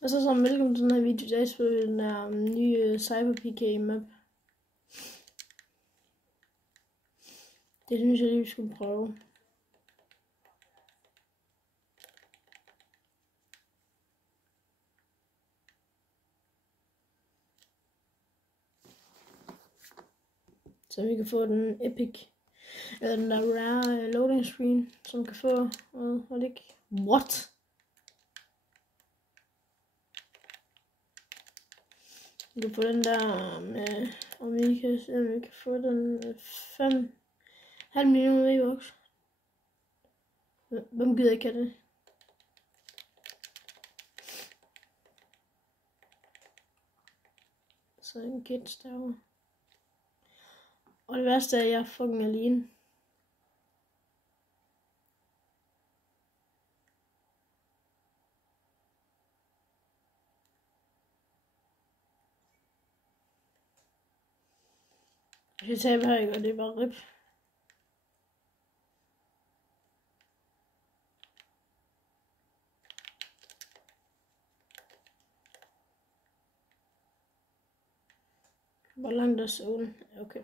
Og så velkommen til den her video, der spiller den der nye Cyber PK map. Det synes jeg lige, vi skulle prøve. Så vi kan få den epic, eller den der rare loading screen, som kan få, og det ikke. What? Vi kan få den der med, om vi kan få den 5,5 millioner V-Bucks. Hvem gider ikke have det? Så en kids derovre. Og det værste er, at jeg er fucking alene. Jeg taber her ikke, og det er bare rip. Hvor langt er solen? Okay.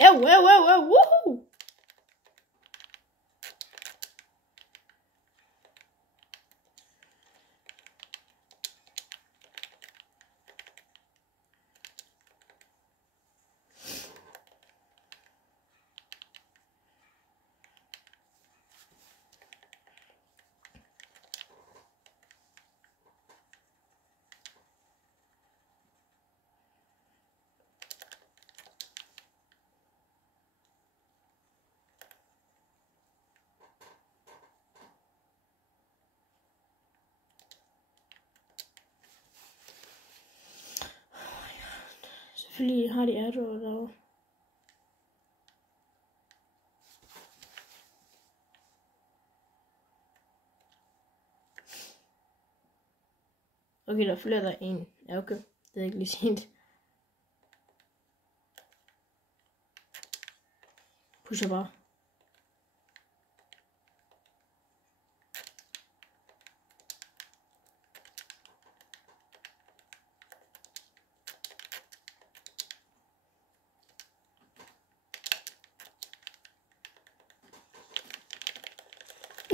Woohoo! Selvfølgelig har de Adro derovre. Okay, der følger der en. Ja, okay. Det er ikke lige sent. Pusher bare.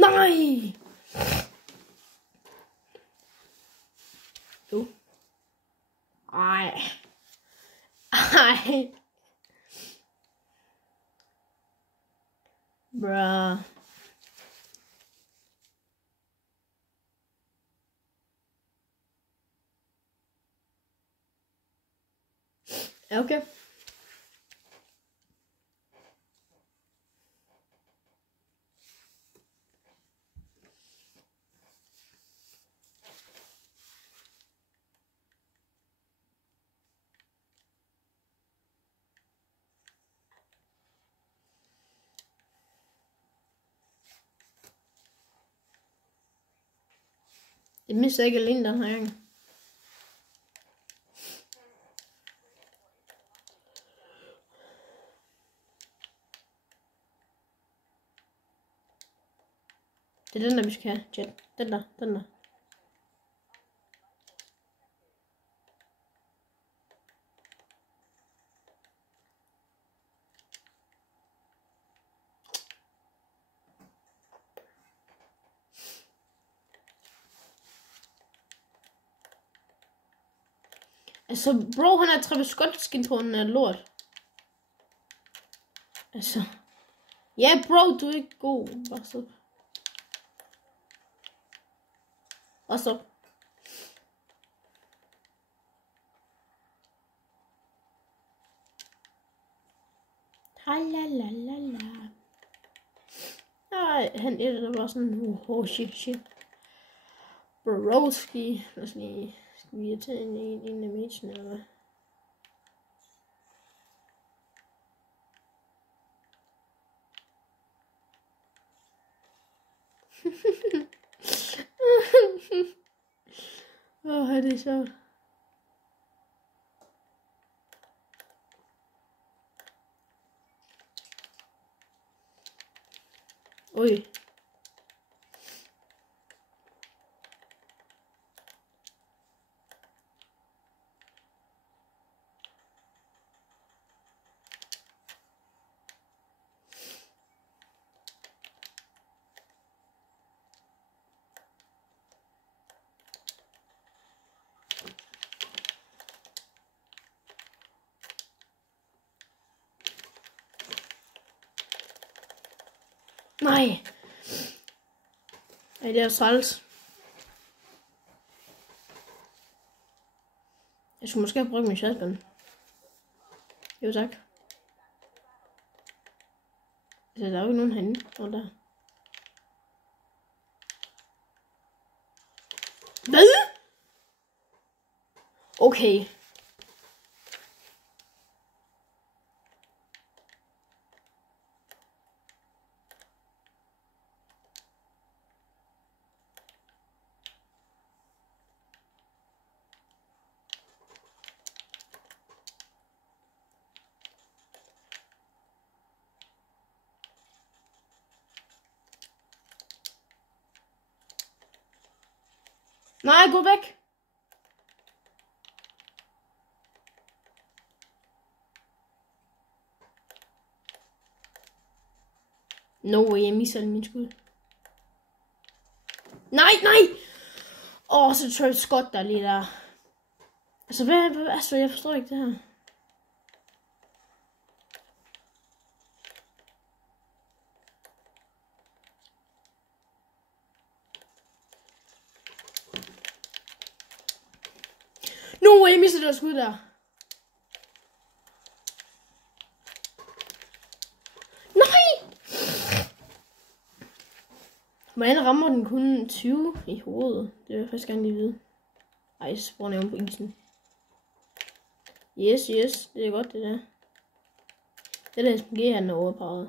Nej! Jo. Ej. Ej. Bruh. Okay. Jeg misser ikke alene den her gang. Det er den der, vi skal have, chat. Den der. Altså, bro, han er Travis Scott skin på, han er lort. Altså. Ja, bro, du er ikke god. Bare stop. Bare stop. Halalala. Nej, han er der bare sådan, shit. Broski. Lad os lige, skal vi tage en animation, eller hvad? Det er sjovt. Oj. Nej. Ej, det er træls. Jeg skulle måske have brugt min shotgun. Jo, tak. Altså, der er jo ikke nogen herinde. Og der. Hvad? Okay. Nej, gå væk. No way, jeg misser min skud. Nej. Så Travis Scott der lige der. Altså, altså, jeg forstår ikke det her. No way, jeg misser det der skud der. Nej! Hvordan rammer den kun 20 i hovedet? Det vil jeg faktisk gerne lige vide. Ej, så bruger jeg på isen. Yes, det er godt det der. Det der SPG han er overpowered.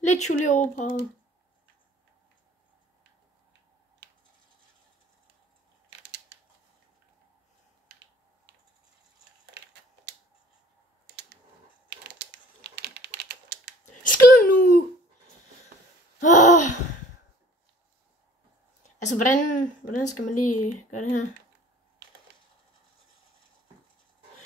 Literally overpowered. Skyd nu! Altså, hvordan skal man lige gøre det her?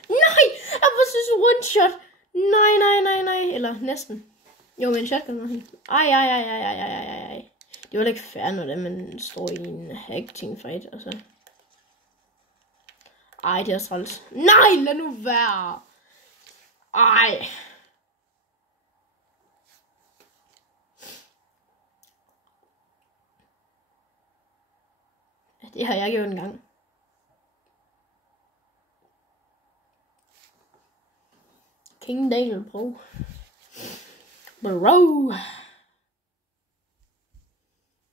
Nej! Jeg var så one shot! Nej. Eller næsten. Jo, men shotgun var han. Ej. Det var da ikke fair, når man står i en hacking fight, altså. Ej, det er træls. Nej, lad nu være! Ej. Det har jeg gjort en gang. King Daniel, bro.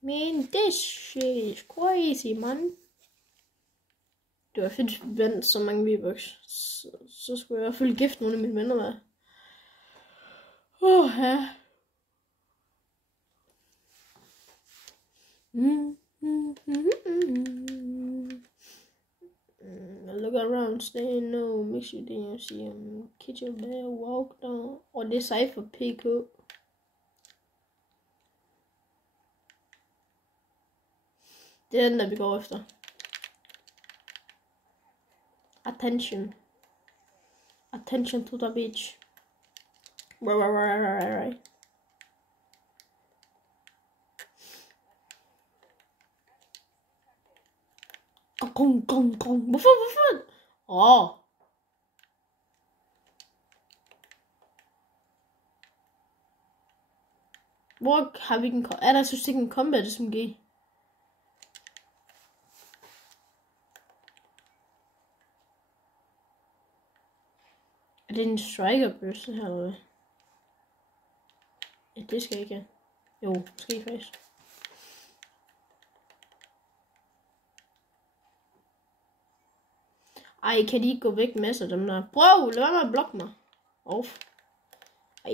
Man, this shit is crazy, man. Det var fedt, at vi vandt så mange V-Bucks. Så skulle jeg i hvert fald gifte nogle af mine venner med. Ja. Look around, stay no, mix you didn't see him. Catch your bear, walk down. Og det er Cypher PK. Det er den, der vi går efter. Attention to the beach. Hvorfor? Hvor har vi den? Er der synes ikke en combat SMG? Er det en striker-bøsse her, eller hvad? Ja, det skal jeg ikke have. Jo, måske faktisk. Ej, kan de ikke gå væk med sig, dem der? Bro, lad være med at blokke mig. Off. Ej,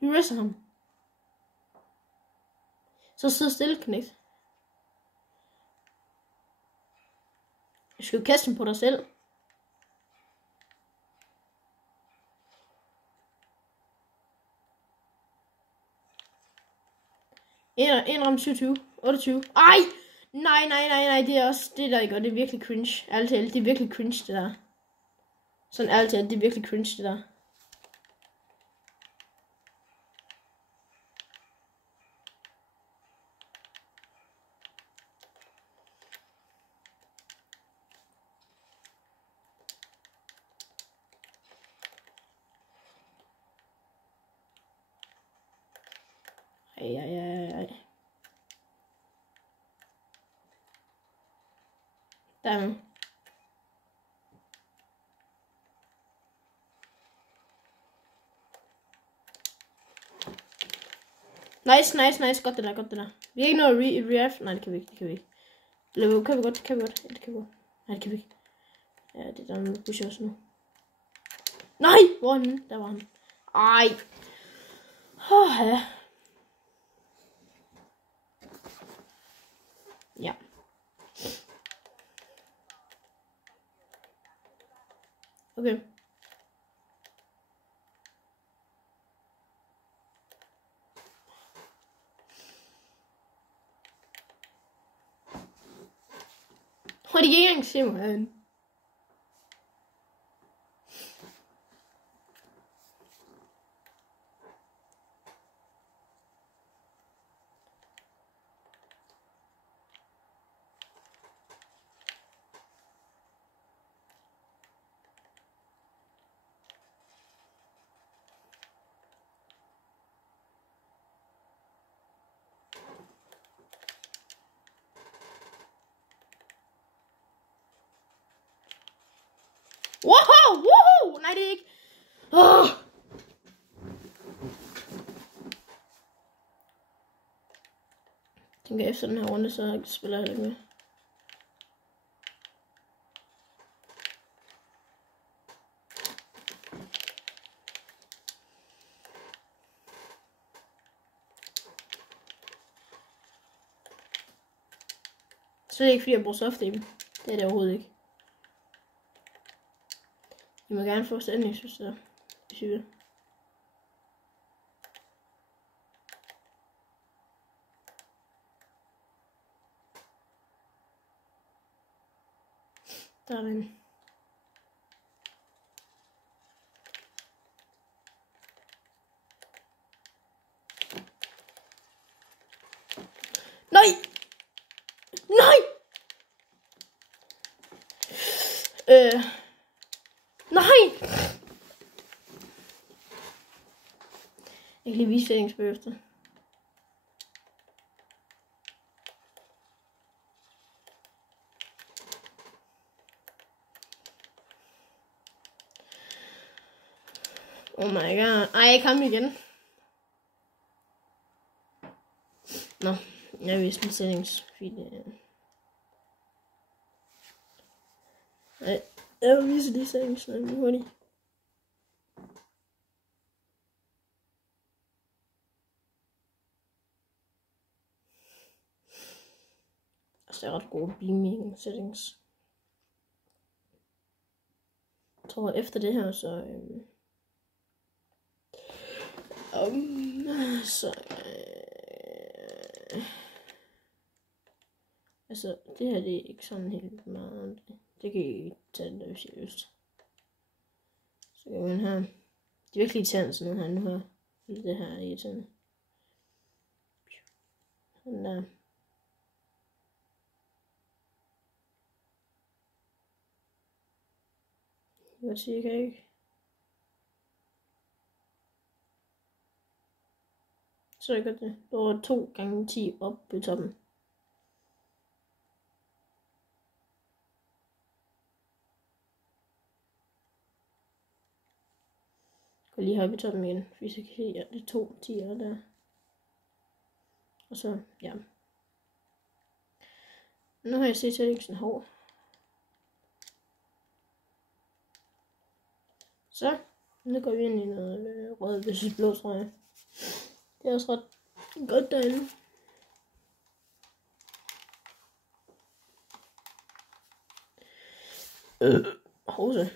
vi rester ham. Så sidder stille, knægt. Jeg skal jo kaste den på dig selv. En ramt 27. 28. Ej! Nej. Det er også det der ikke, og det er virkelig cringe. Ærligt talt, det er virkelig cringe, det der. Sådan ærligt talt, det er virkelig cringe, det der. Ej. Der. Nice. Godt det der. Vi har ikke noget react. Nej, det kan vi ikke. Eller kan vi godt. Ja, det kan vi godt. Nej, det kan vi ikke. Ja, det er der nogle pusher også nu. Nej! Hvor er han? Der var han. Ej. Ja. Okay. Og de kan ikke engang se mig herinde. Wow! Nej, det er ikke. Jeg tænker efter den her runde, så spiller jeg lidt med. Så det er ikke fordi jeg bruger soft aim. Det er det overhovedet ikke. I må gerne få standings, hvis I vil. Der er den. Nej! Nej! Jeg kan lige vise settings bagefter. Oh my god. Ej, jeg kom igen. Nå, jeg viste min settings. Nej, jeg vil vise de settings hurtigt. Altså, det er ret gode beaming settings. Jeg tror efter det her, så Altså, det her det er ikke sådan helt meget. Det kan I ikke tage det, hvis I har lyst. Så kan man have. Det er virkelig irriterende sådan noget her nu her. Det her er irriterende. Sådan der. Jeg siger, kan ikke. Så jeg gør det. Der var 2 gange 10 op på toppen. Jeg lige have på toppen igen, hvis jeg kan se, at det er 2 10'er der. Og så, ja. Nu har jeg set Eriksen hår. Så, nu går vi ind i noget rød versus blå, tror jeg. Det er også ret godt derinde. Hose.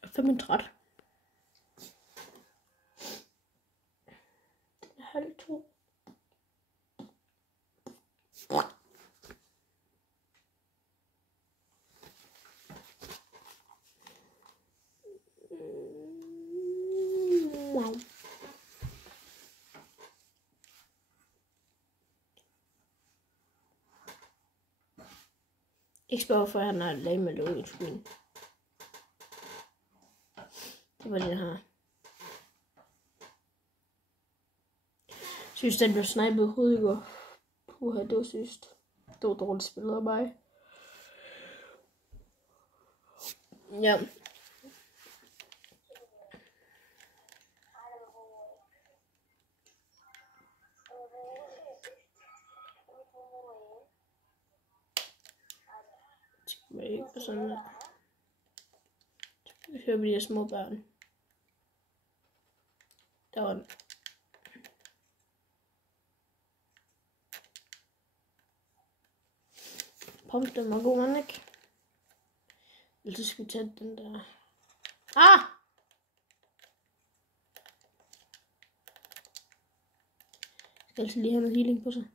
Jeg er fandme træt. Det er 1:30. Wow. Ikke spørg, hvorfor han har lavet med loading screen. Det var det her. Synes den blev snipet i hovedet i går. Puha, det var sygt. Det var dårligt spillet af mig. Ja. Ikke på sådan der. Jeg hører på de her små børn. Der var den. Pump, den var god, man ikke? Ellers skal vi tage den der. Ah! Jeg skal altså lige have noget healing på sig.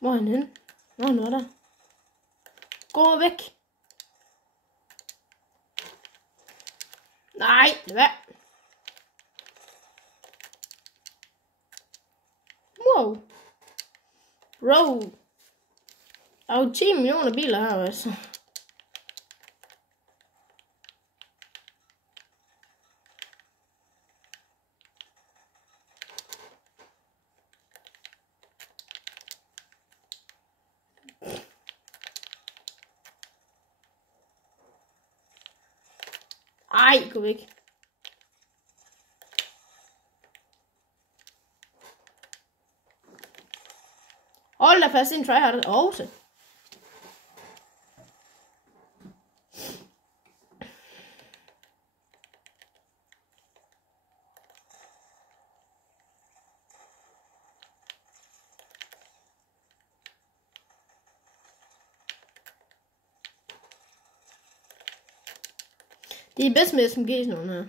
Hvor er han henne? Nå, han var der. Gå væk. Nej, lad være. Wow. Bro. Der er jo 10 millioner biler her, altså. Ej, gå væk. Hold da fast, en tryhard også. Det er bedst med SMG sådan nogle her.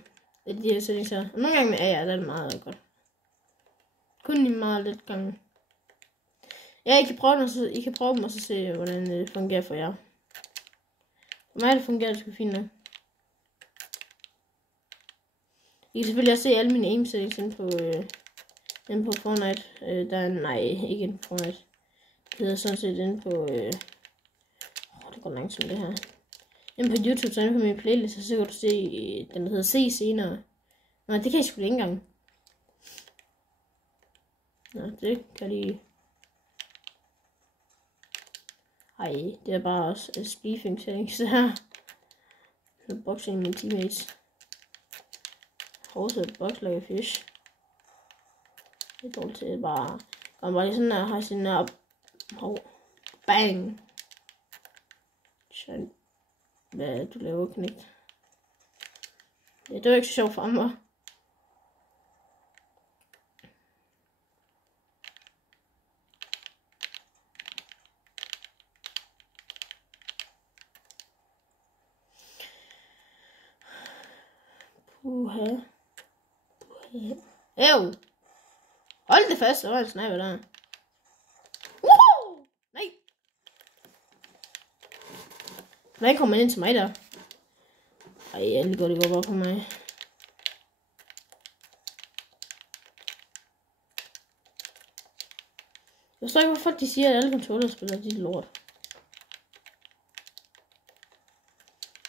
De her settings her. Og nogle gange med AR, der er det meget godt. Kun i meget lidt gange. Ja, I kan prøve dem og så se, hvordan det fungerer for jer. For mig det fungerer det sgu fint nok. I kan selvfølgelig også se alle mine aim settings inde på Fortnite. Der er, nej, ikke inde på Fortnite. Det hedder sådan set inde på... det går langsomt det her. Inde på YouTube, så inde på min playlist, så kan du se den, der hedder Se senere. Nej, det kan jeg sgu ikke engang. Nå, det kan de. Ej, det er bare også et speeding settings, det her. Så boxing med mine teammates. Also box like a fish. Det er dårligt til at bare... Og bare lige sådan der, har sin op. Bang! Sådan. Hvad du laver, knægt. Ja, det var ikke så sjovt for mig. Puha. Ew. Hold det fast, så var en sniper der. Woohoo! Nej. Hvordan kommer man ind til mig der? Ej, endelig går det bare på mig. Jeg forstår ikke, hvorfor de siger, at alle controllerspillere, de er lort.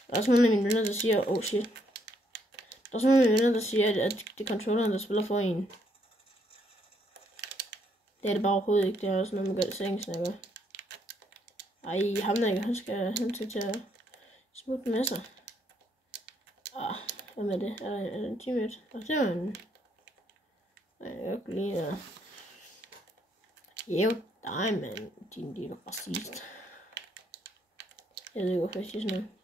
Der er også nogle af mine venner, der siger, oh shit. Der er også nogle af mine venner, der siger, at det er controlleren, der spiller for en. Det er det bare overhovedet ikke. Det er også noget med sengesnakker. Ej, ham der ikke, han skal til at smutte med sig. Hvad med det? Er der en teammate? Det var en... Nej, jeg kan lide det. Jo, dig, mand. Din lille racist. Jeg ved ikke, hvorfor jeg siger sådan noget.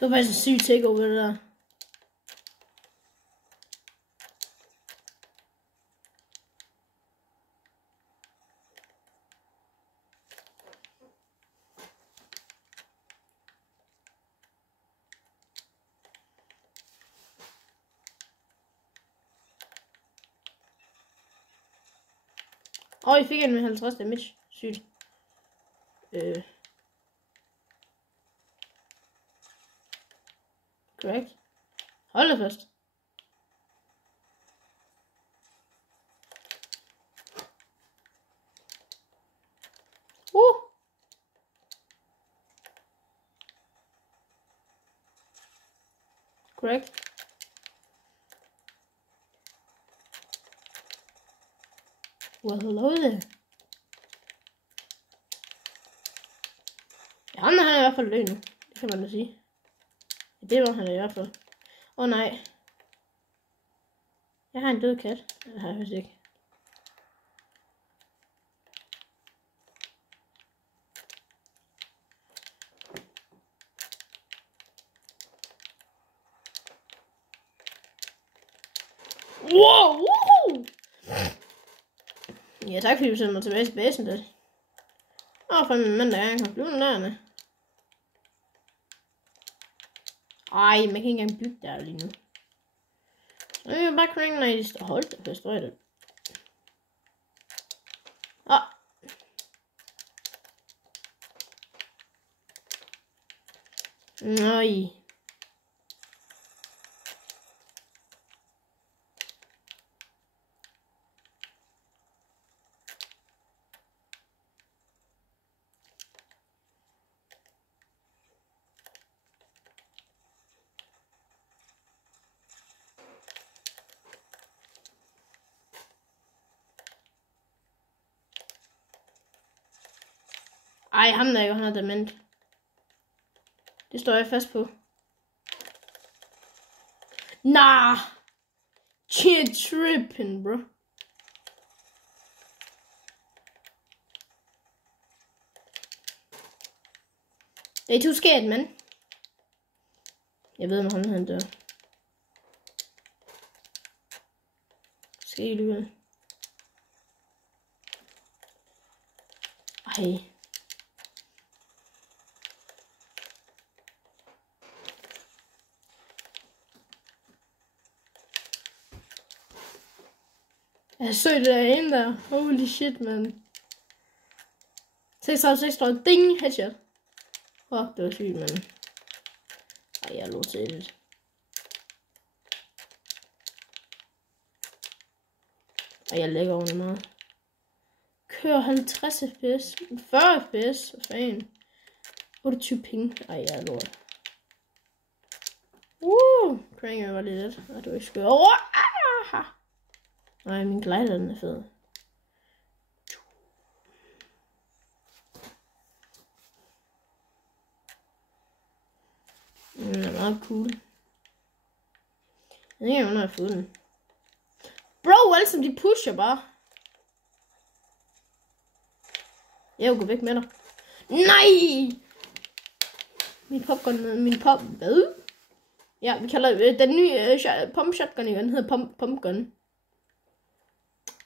Det var faktisk en syg takeover, det der. Jeg fik en med 50 damage. Sygt. Correct. Hold da fast. Correct. Well, hello there. Ja, han er i hvert fald død nu. Det kan man da sige. Det var han i hvert fald. Nej. Jeg har en død kat. Det har jeg faktisk ikke. Wow! Ja, tak fordi du sendte mig tilbage til basen der. For min mand, der er en konklusion der. Ej, man kan ikke engang bygge der lige nu. Så jeg vil bare crank, når de står holdt der, forstår jeg det. Nej. Ej, ham der, han er dement. Det står jeg fast på. Nah! You're tripping, bro. Det er too scared, man. Jeg ved, om han dør. Skal I alligevel. Ej. Jeg så det derinde der. Holy shit, man. 36, ding, headshot. Fuck, det var sygt, man. Ej, jeg lå til det. Ej, jeg lægger under meget. Kører 50 fps. 40 fps. Hvad fanden? 28 ping. Ej, jeg er lort. Cranger var lige lidt. Og du ikke skulle over. Nej, min glider, den er fed. Den er meget cool. Jeg ved ikke, om jeg har fået den. Bro, alle som de pusher bare. Jeg vil gå væk med dig. Nej! Hvad? Ja, vi kalder den nye pump shotgun igen. Den hedder pump gun.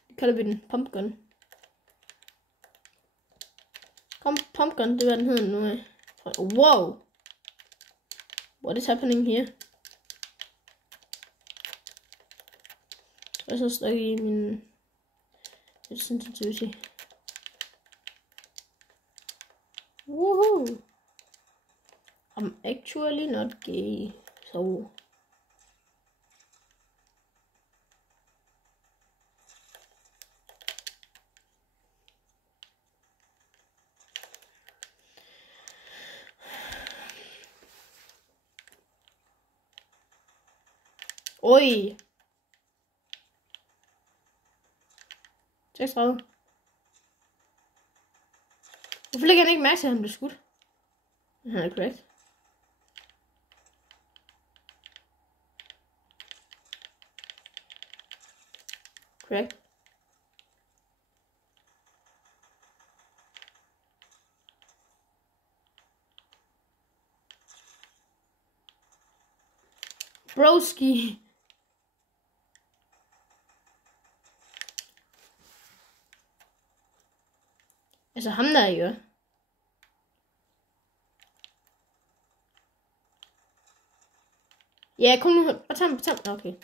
Vi kalder den pump gun. Kom, pump gun, det er hvad den hedder nu. Wow! What is happening here? Jeg er så stak i min sensitivity. Woohoo! I'm actually not gay, so. Oj! 36. Hvorfor lægger han ikke mærke til, at han blev skudt? Han er correct. Correct. Broski. Altså ham der jo. Ja, kom nu. Bare tag ham. Okay.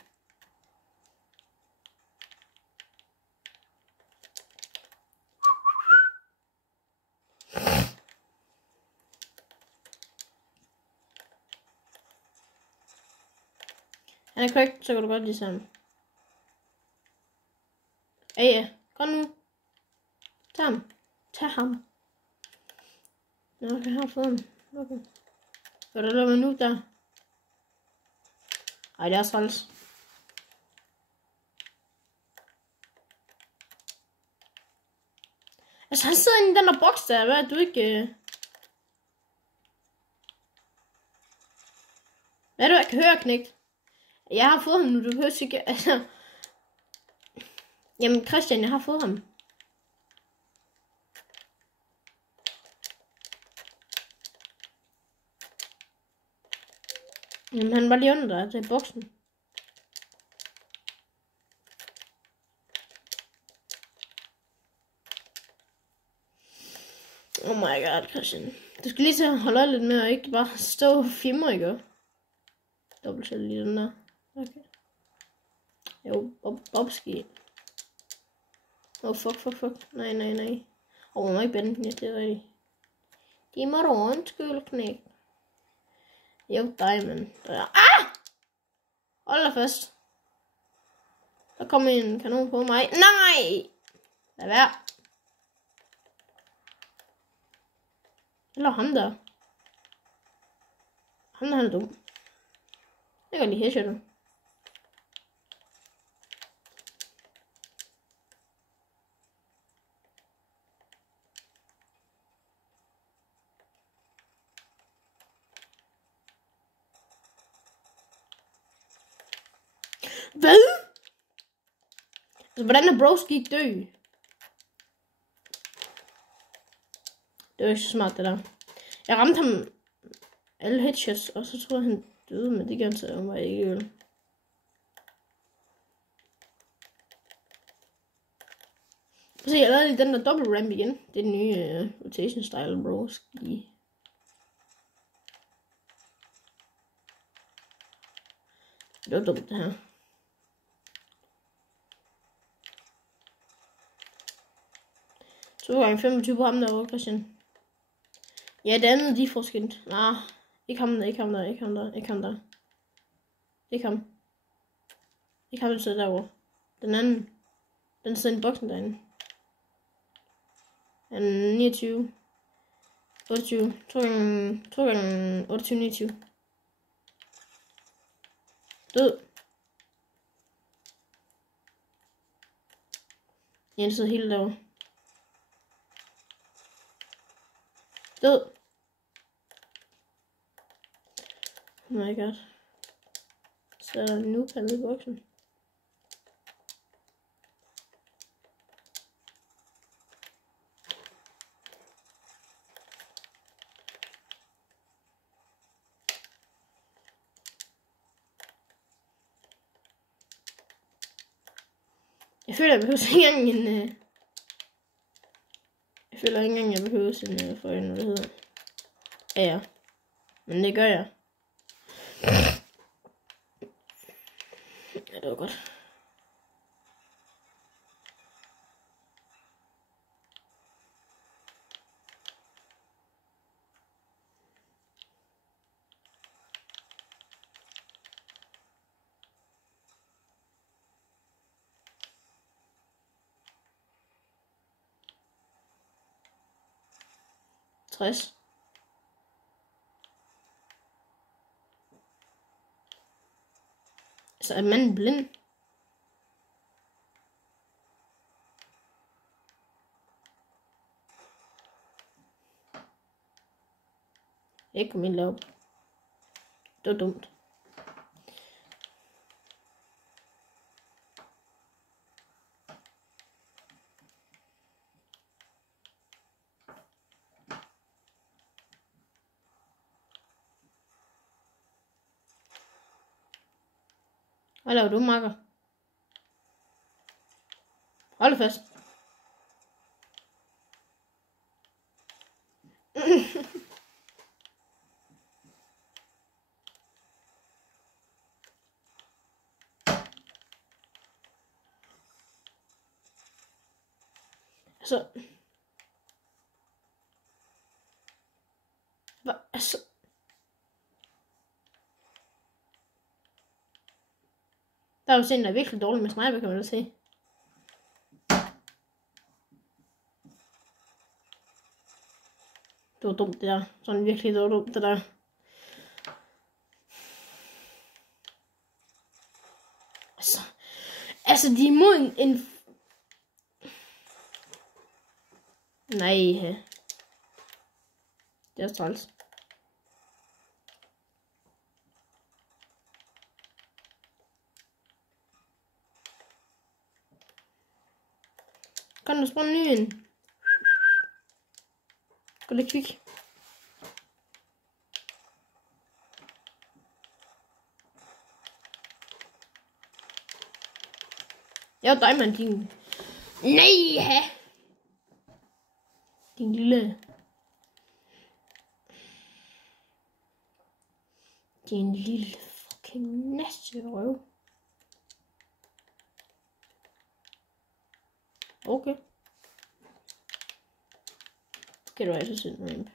Han er korrekt, så kan du godt lide sammen. Ja. Kom nu. Tag ham. Nå, okay, jeg har fået ham. Okay. Skal du lade mig nu der? Ej, det er træls. Altså, han sidder inde i den der boks der. Hvad er du ikke... Hvad er det, jeg kan høre, knægt? Jeg har fået ham nu, du behøver ikke... Altså... Jamen, Christian, jeg har fået ham. Jamen, han var lige under der til boksen. Oh my god, Christian. Du skal lige til at holde lidt med, og ikke bare stå og filme, ikke? Dobbelt selv lige den der. Okay. Jo, Bobski. Fuck. Nej. Man må ikke bænde den, det er rigtigt. Giv mig rundt, skyldknæk. Jo, diamond. Hold da fast. Der kommer en kanon på mig. Nej! Lad være. Eller ham der. Han er dum. Jeg kan lige headshotte. Hvad? Altså, hvordan er Broski dø? Det var ikke så smart, det der. Jeg ramte ham alle headshots, og så tror jeg, han døde, men det gør han så, han var ikke øl. Se, jeg lavede lige den der double ramp igen. Det er den nye rotation style, bro. Det var dumt, det her. Så gange 25 på ham derovre, Christian. Ja, det andet, de er forskelt. Nej, ikke ham der. Ikke ham, der. Ikke ham. Ikke ham, der sidder derovre. Den anden. Den sidder i boksen derinde. Han er 29. 28. 2 gange 28, 29. Død. Jeg sidder helt derovre. Død. Oh my god. Så er der en noob hernede i boksen. Jeg føler, jeg behøver ikke engang en... Jeg føler ikke engang, jeg behøver en for hvad det hedder. Ja. Men det gør jeg. Ja, det var godt. Stress. Så er manden blind? Ikke på min lov. Det var dumt. Hvad laver du, makker? Hold det fast. Altså. Hvad? Altså. Der er jo sådan, der er virkelig dårlig med sniper, kan man da se. Det var dumt, det der. Sådan virkelig, det var dumt, det der. Altså, de er imod en... Nej. Det er træls. Kan du sprunge ny ind? Gå lidt kvik. Jeg er dig, mand, din... Nej! Din lille... Din lille fucking nasserøv. Okay. Kan du altså sætte mig ind?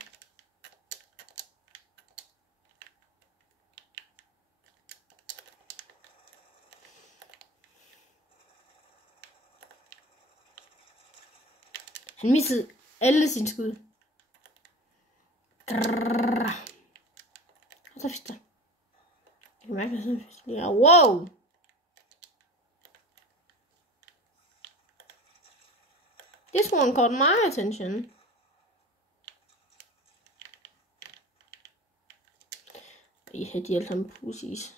Han missede alle sine skud. Og så fister. Jeg kan mærke, at jeg fister. Ja, wow! This one caught my attention. I had de alle sammen pussies.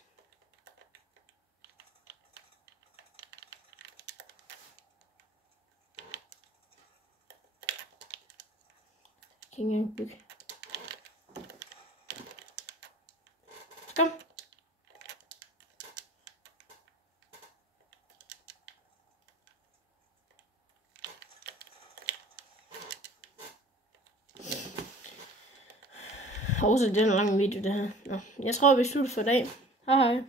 Kan ikke engang bygge. Kom. Også den lange video, det her. Nå, jeg tror, vi slutter for i dag. Hej hej.